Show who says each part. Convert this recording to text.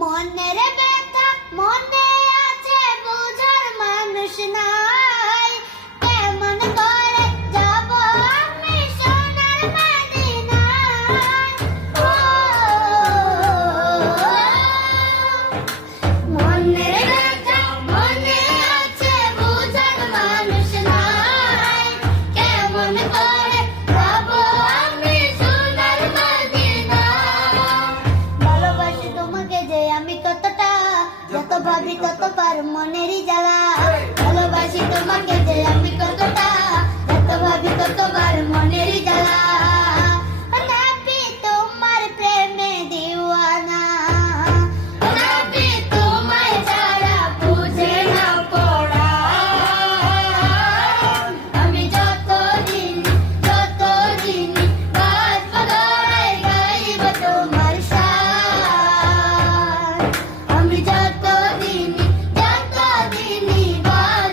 Speaker 1: मोन नरे बेटा मोन তো ভাবি তত পার মনেরই জ্বালা।